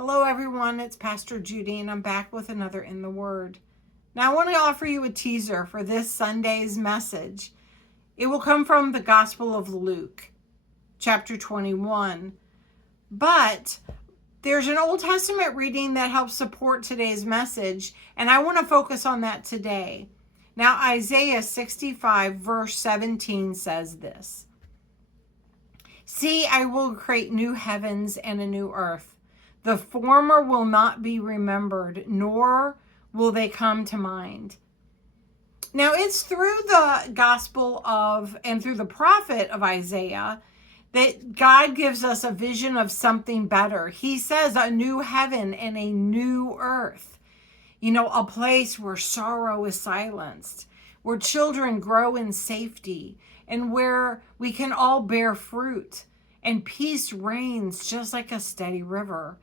Hello everyone, it's Pastor Judy and I'm back with another In the Word. Now I want to offer you a teaser for this Sunday's message. It will come from the Gospel of Luke, chapter 21. But there's an Old Testament reading that helps support today's message, and I want to focus on that today. Now Isaiah 65 verse 17 says this: "See, I will create new heavens and a new earth. The former will not be remembered, nor will they come to mind." Now, it's through the gospel of and through the prophet of Isaiah that God gives us a vision of something better. He says a new heaven and a new earth. A place where sorrow is silenced, where children grow in safety, and where we can all bear fruit, and peace reigns just like a steady river.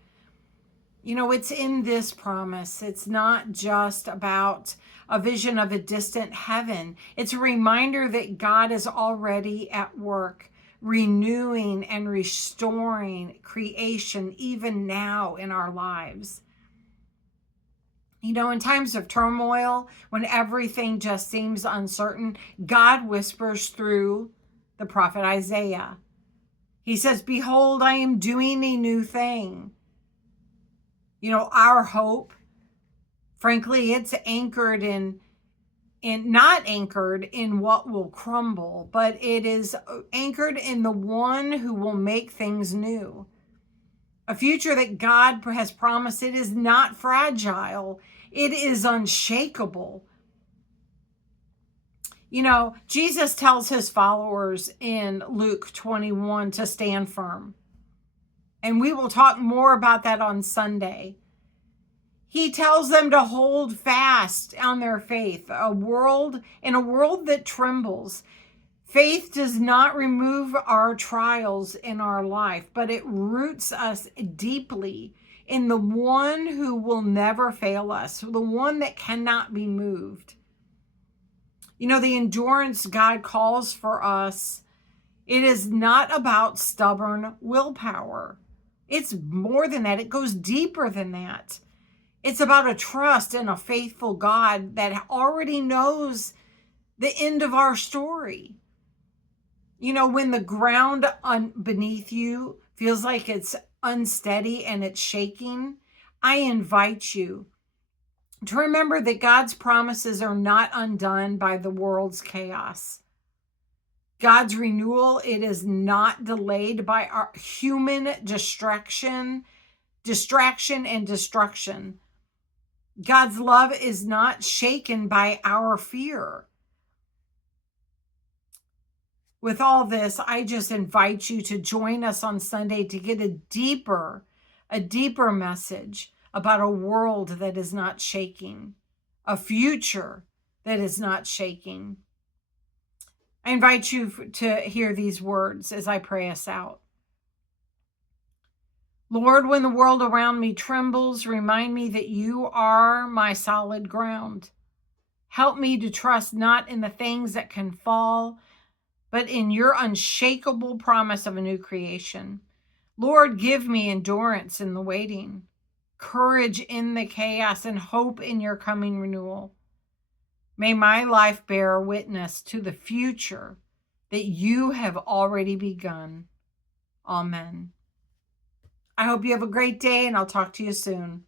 It's in this promise. It's not just about a vision of a distant heaven. It's a reminder that God is already at work, renewing and restoring creation even now in our lives. In times of turmoil, when everything just seems uncertain, God whispers through the prophet Isaiah. He says, "Behold, I am doing a new thing." Our hope, frankly, it's anchored in not anchored in what will crumble, but it is anchored in the one who will make things new. A future that God has promised. It is not fragile. It is unshakable. Jesus tells his followers in Luke 21 to stand firm. And we will talk more about that on Sunday. He tells them to hold fast on their faith. In a world that trembles, faith does not remove our trials in our life, but it roots us deeply in the one who will never fail us, the one that cannot be moved. The endurance God calls for us, it is not about stubborn willpower. It's more than that. It goes deeper than that. It's about a trust in a faithful God that already knows the end of our story. When the ground beneath you feels like it's unsteady and it's shaking, I invite you to remember that God's promises are not undone by the world's chaos. God's renewal, it is not delayed by our human distraction and destruction. God's love is not shaken by our fear. With all this, I just invite you to join us on Sunday to get a deeper message about a world that is not shaking, a future that is not shaking. I invite you to hear these words as I pray us out. Lord, when the world around me trembles, remind me that you are my solid ground. Help me to trust not in the things that can fall, but in your unshakable promise of a new creation. Lord, give me endurance in the waiting, courage in the chaos, and hope in your coming renewal. May my life bear witness to the future that you have already begun. Amen. I hope you have a great day, and I'll talk to you soon.